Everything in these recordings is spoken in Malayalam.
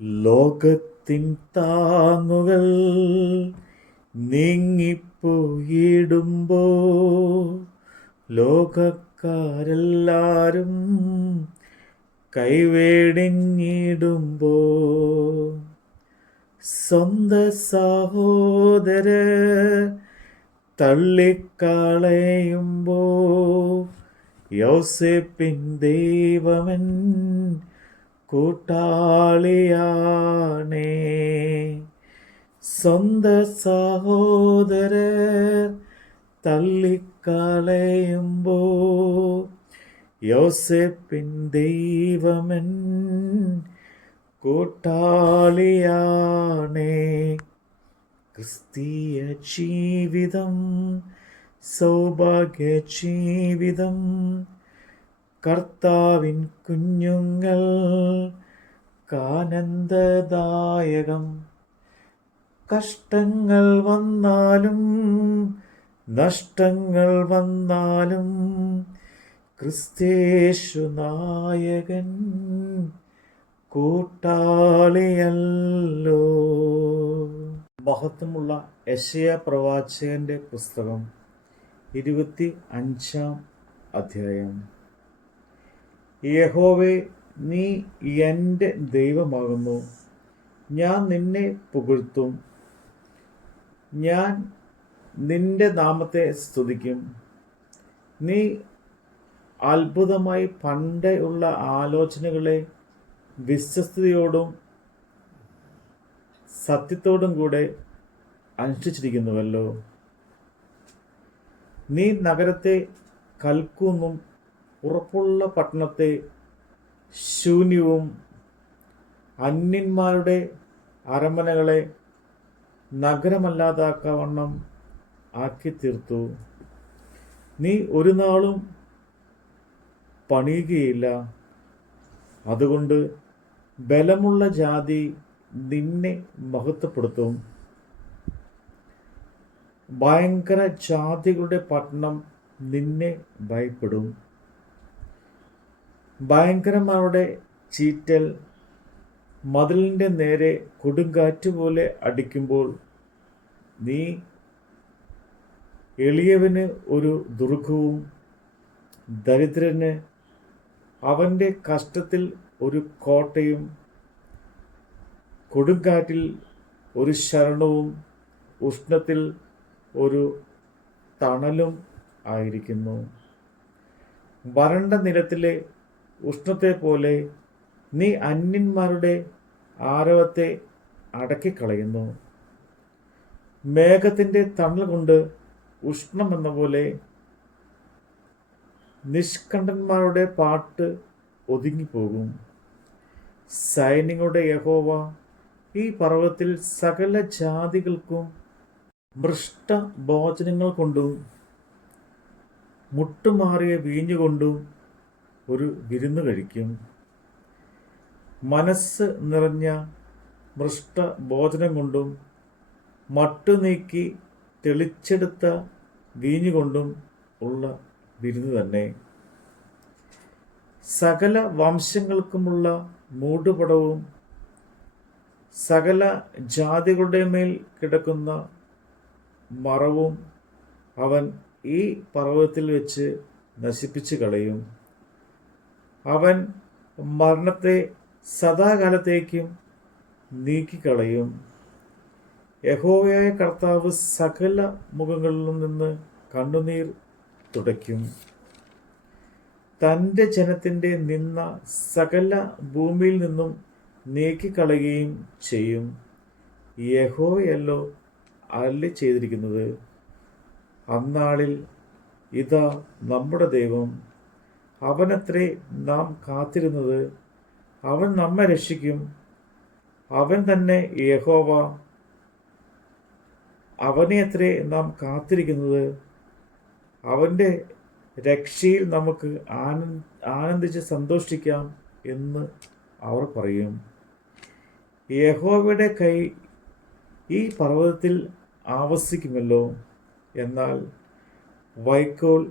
ലോകത്തിൻ താങ്ങുകൾ നീങ്ങിപ്പോയിടുമ്പോ ലോകക്കാരെല്ലാരും കൈവേടിഞ്ഞിടുമ്പോ സ്വന്ത സഹോദര തള്ളിക്കളയുമ്പോ യോസേപ്പിൻ ദൈവമൻ കൂട്ടാളിയാണേ. സ്വന്ത സഹോദരർ തള്ളിക്കളയുമ്പോ യോസേപ്പിൻ ദൈവമൻ കൂട്ടാളിയാണേ. ക്രിസ്തീയ ജീവിതം സൗഭാഗ്യ ജീവിതം, കർത്താവിൻ കുഞ്ഞുങ്ങൾ കാനന്ദദായകം. കഷ്ടങ്ങൾ വന്നാലും നഷ്ടങ്ങൾ വന്നാലും ക്രിസ്തേശു നായകൻ കൂട്ടാളിയല്ലോ. മഹത്വമുള്ള യെശയ്യാ പ്രവാചകന്റെ പുസ്തകം 25 അധ്യായം. യഹോവേ, നീ എൻ്റെ ദൈവമാകുന്നു, ഞാൻ നിന്നെ പുകഴ്ത്തും, ഞാൻ നിന്റെ നാമത്തെ സ്തുതിക്കും. നീ അത്ഭുതമായി പണ്ടേ ഉള്ള ആലോചനകളെ വിശ്വസ്തയോടും സത്യത്തോടും കൂടെ അനുഷ്ഠിച്ചിരിക്കുന്നുവല്ലോ. നീ നഗരത്തെ കൽക്കുന്നും ഉറപ്പുള്ള പട്ടണത്തെ ശൂന്യവും അന്യന്മാരുടെ അരമനകളെ നഗരമല്ലാതാക്കവണ്ണം ആക്കി തീർത്തു. നീ ഒരു നാളും പണിയുകയില്ല. അതുകൊണ്ട് ബലമുള്ള ജാതി നിന്നെ മഹത്വപ്പെടുത്തും. ഭയങ്കര ജാതികളുടെ പട്ടണം നിന്നെ ഭയപ്പെടും. ഭയങ്കരന്മാരുടെ ചീറ്റൽ മതിലിൻ്റെ നേരെ കൊടുങ്കാറ്റ് പോലെ അടിക്കുമ്പോൾ നീ എളിയവന് ഒരു ദുർഗവും ദരിദ്രന് അവൻ്റെ കഷ്ടത്തിൽ ഒരു കോട്ടയും കൊടുങ്കാറ്റിൽ ഒരു ശരണവും ഉഷ്ണത്തിൽ ഒരു തണലും ആയിരിക്കുന്നു. വരണ്ട നിലത്തിലെ ഉഷ്ണത്തെ പോലെ നീ അന്യന്മാരുടെ ആരവത്തെ അടക്കിക്കളയുന്നു. മേഘത്തിൻ്റെ തണൽ കൊണ്ട് ഉഷ്ണമെന്ന പോലെ നിഷ്കണ്ഠന്മാരുടെ പാട്ട് ഒതുങ്ങിപ്പോകും. സൈന്യങ്ങളുടെ യഹോവ ഈ പർവ്വതത്തിൽ സകല ജാതികൾക്കും മൃഷ്ട ഭോജനങ്ങൾ കൊണ്ടും മുട്ടുമാറിയ വീഞ്ഞുകൊണ്ടും ഒരു വിരുന്ന് കഴിക്കും. മനസ്സ് നിറഞ്ഞ മൃഷ്ട ഭോജനം കൊണ്ടും മട്ടു നീക്കി തെളിച്ചെടുത്ത വീഞ്ഞുകൊണ്ടും ഉള്ള വിരുന്ന് തന്നെ. സകല വംശങ്ങൾക്കുമുള്ള മൂടുപടവും സകല ജാതികളുടെ മേൽ കിടക്കുന്ന മറവും അവൻ ഈ പർവ്വതത്തിൽ വെച്ച് നശിപ്പിച്ചു കളയും. അവൻ മരണത്തെ സദാകാലത്തേക്കും നീക്കിക്കളയും. യഹോവയായ കർത്താവ് സകല മുഖങ്ങളിലും നിന്ന് കണ്ണുനീർ തുടയ്ക്കും. തൻ്റെ ജനത്തിൻ്റെ നിന്ന സകല ഭൂമിയിൽ നിന്നും നീക്കിക്കളയുകയും ചെയ്യും. യഹോവയല്ലോ അരുളി ചെയ്തിരിക്കുന്നത്. അന്നാളിൽ ഇതാ നമ്മുടെ ദൈവം, അവനത്രേ നാം കാത്തിരുന്നത്, അവൻ നമ്മെ രക്ഷിക്കും. അവൻ തന്നെ യഹോവ, അവനെ അത്രേ നാം കാത്തിരിക്കുന്നത്. അവൻ്റെ രക്ഷയിൽ നമുക്ക് ആനന്ദിച്ച് സന്തോഷിക്കാം എന്ന് അവർ പറയും. യഹോവയുടെ കൈ ഈ പർവ്വതത്തിൽ ആവസിക്കുമല്ലോ. എന്നാൽ വൈക്കോൽ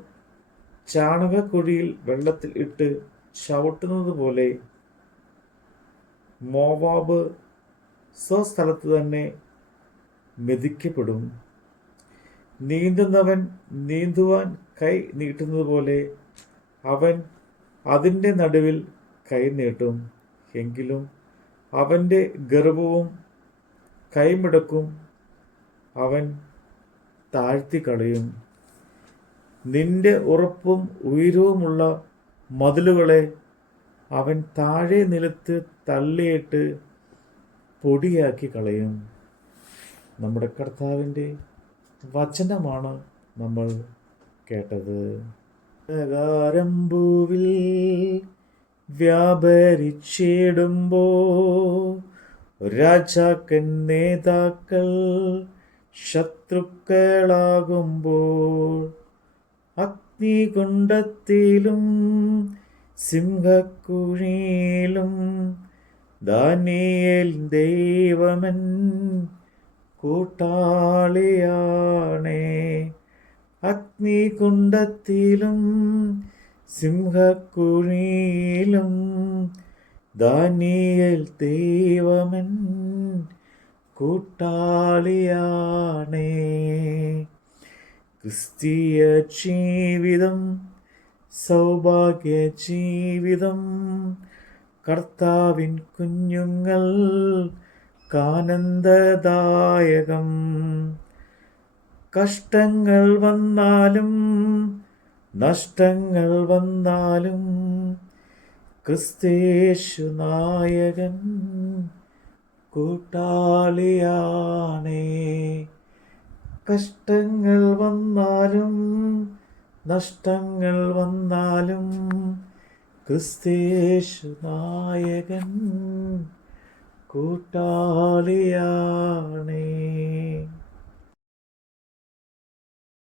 ചാണകക്കുഴിയിൽ വെള്ളത്തിൽ ഇട്ട് ചവിട്ടുന്നത് പോലെ മോവാബ് സ്വസ്ഥലത്ത് തന്നെ മെതിക്കപ്പെടും. നീന്തുന്നവൻ നീന്തുവാൻ കൈ നീട്ടുന്നത് പോലെ അവൻ അതിൻ്റെ നടുവിൽ കൈ നീട്ടും. എങ്കിലും അവൻ്റെ ഗർവവും കൈമിടക്കും അവൻ താഴ്ത്തിക്കളയും. നിന്റെ ഉറപ്പും ഉയരവുമുള്ള മതിലുകളെ അവൻ താഴെ നിലത്ത് തള്ളിയിട്ട് പൊടിയാക്കി കളയും. നമ്മുടെ കർത്താവിൻ്റെ വചനമാണ് നമ്മൾ കേട്ടത്. കാരമ്പൂവിൽ വ്യാപരിച്ചിടുമ്പോ രാജാക്കൻ നേതാക്കൾ ശത്രുക്കളാകുമ്പോൾ അഗ്നികുണ്ഡത്തിലും സിംഹക്കുഴിയിലും ദാനിയേൽ ദൈവമൻ കൂട്ടാളിയാണേ. അഗ്നികുണ്ഡത്തിലും സിംഹക്കുഴിയിലും ദാനിയേൽ ദൈവമൻ കൂട്ടാളിയാണേ. ക്രിസ്തീയ ജീവിതം സൗഭാഗ്യ ജീവിതം, കർത്താവിൻ കുഞ്ഞുങ്ങൾ ആനന്ദദായകം. കഷ്ടങ്ങൾ വന്നാലും നഷ്ടങ്ങൾ വന്നാലും ക്രിസ്തേശു നായകൻ കൂട്ടാളിയാണേ. കഷ്ടങ്ങൾ വന്നാലും നഷ്ടങ്ങൾ വന്നാലും ക്രിസ്തേശു നായകൻ കൂട്ടാളിയാണേ.